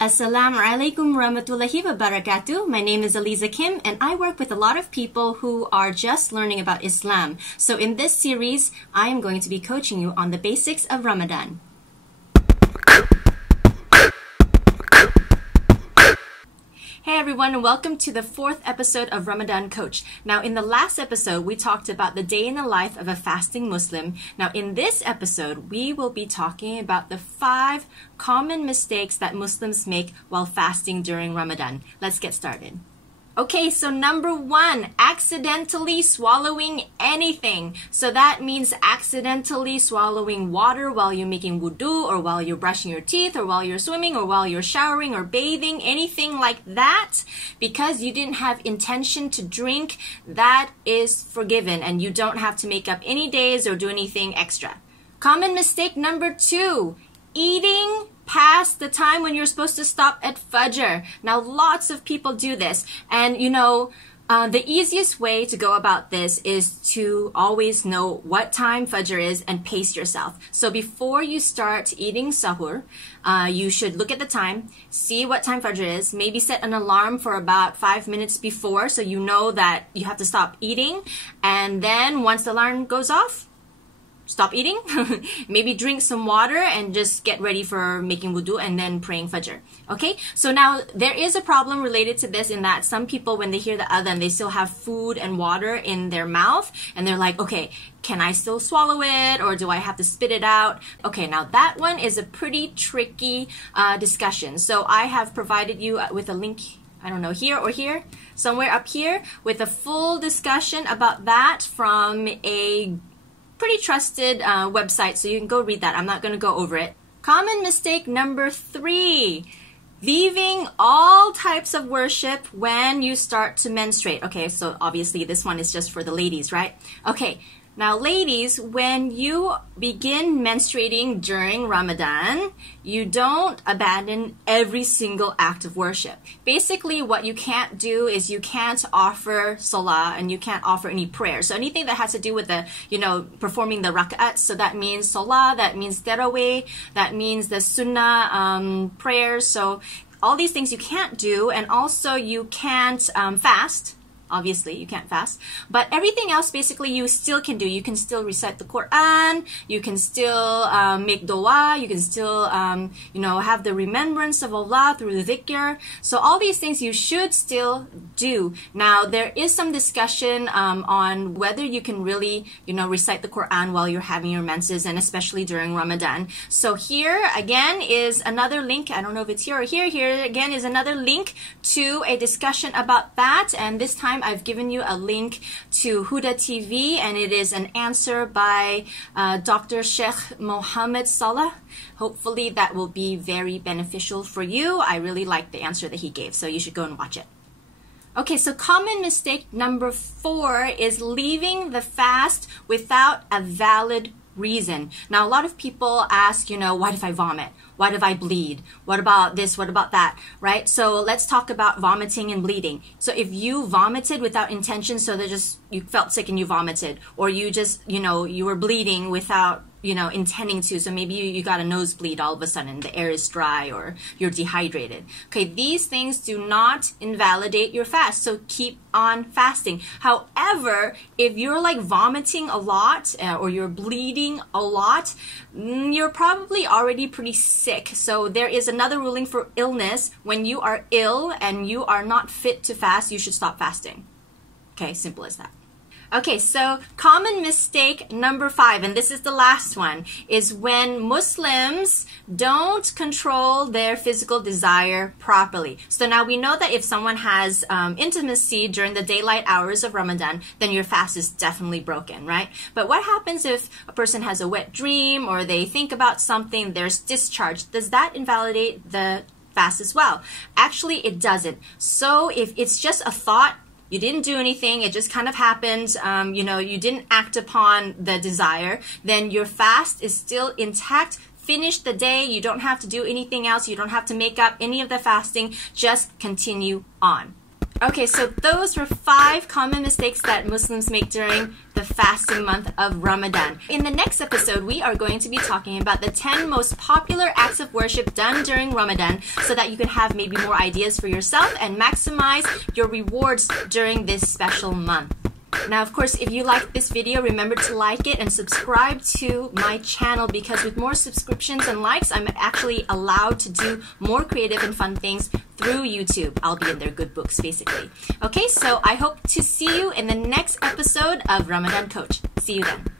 Assalamu alaikum warahmatullahi wabarakatuh. My name is Aliza Kim and I work with a lot of people who are just learning about Islam. So in this series, I am going to be coaching you on the basics of Ramadan. Hey everyone, and welcome to the 4th episode of Ramadan Coach. Now in the last episode, we talked about the day in the life of a fasting Muslim. Now in this episode, we will be talking about the 5 common mistakes that Muslims make while fasting during Ramadan. Let's get started. Okay, so number 1, accidentally swallowing anything. So that means accidentally swallowing water while you're making wudu, or while you're brushing your teeth, or while you're swimming, or while you're showering or bathing, anything like that. Because you didn't have intention to drink, that is forgiven and you don't have to make up any days or do anything extra. Common mistake number 2, eating past the time when you're supposed to stop at Fajr. Now, lots of people do this. And, the easiest way to go about this is to always know what time Fajr is and pace yourself. So before you start eating sahur, you should look at the time, see what time Fajr is, maybe set an alarm for about 5 minutes before so you know that you have to stop eating. And then once the alarm goes off, stop eating, maybe drink some water and just get ready for making wudu and then praying Fajr. Okay, so now there is a problem related to this in that some people, when they hear the adhan, they still have food and water in their mouth and they're like, okay, can I still swallow it or do I have to spit it out? Okay, now that one is a pretty tricky discussion. So I have provided you with a link, I don't know, here or here, somewhere up here, with a full discussion about that from a pretty trusted website, so you can go read that. I'm not going to go over it. Common mistake number 3, leaving all types of worship when you start to menstruate. Okay, so obviously this one is just for the ladies, right? Okay, now ladies, when you begin menstruating during Ramadan, you don't abandon every single act of worship. Basically, what you can't do is you can't offer salah and you can't offer any prayer. So anything that has to do with the, performing the rak'at, so that means salah, that means tarawih, that means the sunnah prayers. So all these things you can't do, and also you can't fast. Obviously, you can't fast. But everything else, basically, you still can do. You can still recite the Quran. You can still make dua. You can still, have the remembrance of Allah through the dhikr. So all these things you should still do. Now, there is some discussion on whether you can really, recite the Quran while you're having your menses, and especially during Ramadan. So here, again, is another link. I don't know if it's here or here. Here, again, is another link to a discussion about that. And this time, I've given you a link to Huda TV, and it is an answer by Dr. Sheikh Mohammed Salah. Hopefully that will be very beneficial for you. I really like the answer that he gave, so you should go and watch it. Okay, so common mistake number 4 is leaving the fast without a valid reason. Now, a lot of people ask, what if I vomit? What if I bleed? What about this? What about that? Right? So let's talk about vomiting and bleeding. So if you vomited without intention, so you felt sick and you vomited, or you just, you were bleeding without, intending to. So maybe you got a nosebleed all of a sudden, the air is dry, or you're dehydrated. Okay, these things do not invalidate your fast. So keep on fasting. However, if you're like vomiting a lot or you're bleeding a lot, you're probably already pretty sick. So there is another ruling for illness. When you are ill and you are not fit to fast, you should stop fasting. Okay, simple as that. Okay, so common mistake number 5, and this is the last one, is when Muslims don't control their physical desire properly. So now we know that if someone has intimacy during the daylight hours of Ramadan, then your fast is definitely broken, right? But what happens if a person has a wet dream, or they think about something, there's discharge? Does that invalidate the fast as well? Actually, it doesn't. So if it's just a thought, you didn't do anything, it just kind of happened, you didn't act upon the desire, then your fast is still intact. Finish the day. You don't have to do anything else. You don't have to make up any of the fasting. Just continue on. Okay, so those were 5 common mistakes that Muslims make during the fasting month of Ramadan. In the next episode, we are going to be talking about the 10 most popular acts of worship done during Ramadan so that you can have maybe more ideas for yourself and maximize your rewards during this special month. Now, of course, if you like this video, remember to like it and subscribe to my channel, because with more subscriptions and likes, I'm actually allowed to do more creative and fun things through YouTube. I'll be in their good books, basically. Okay, so I hope to see you in the next episode of Ramadan Coach. See you then.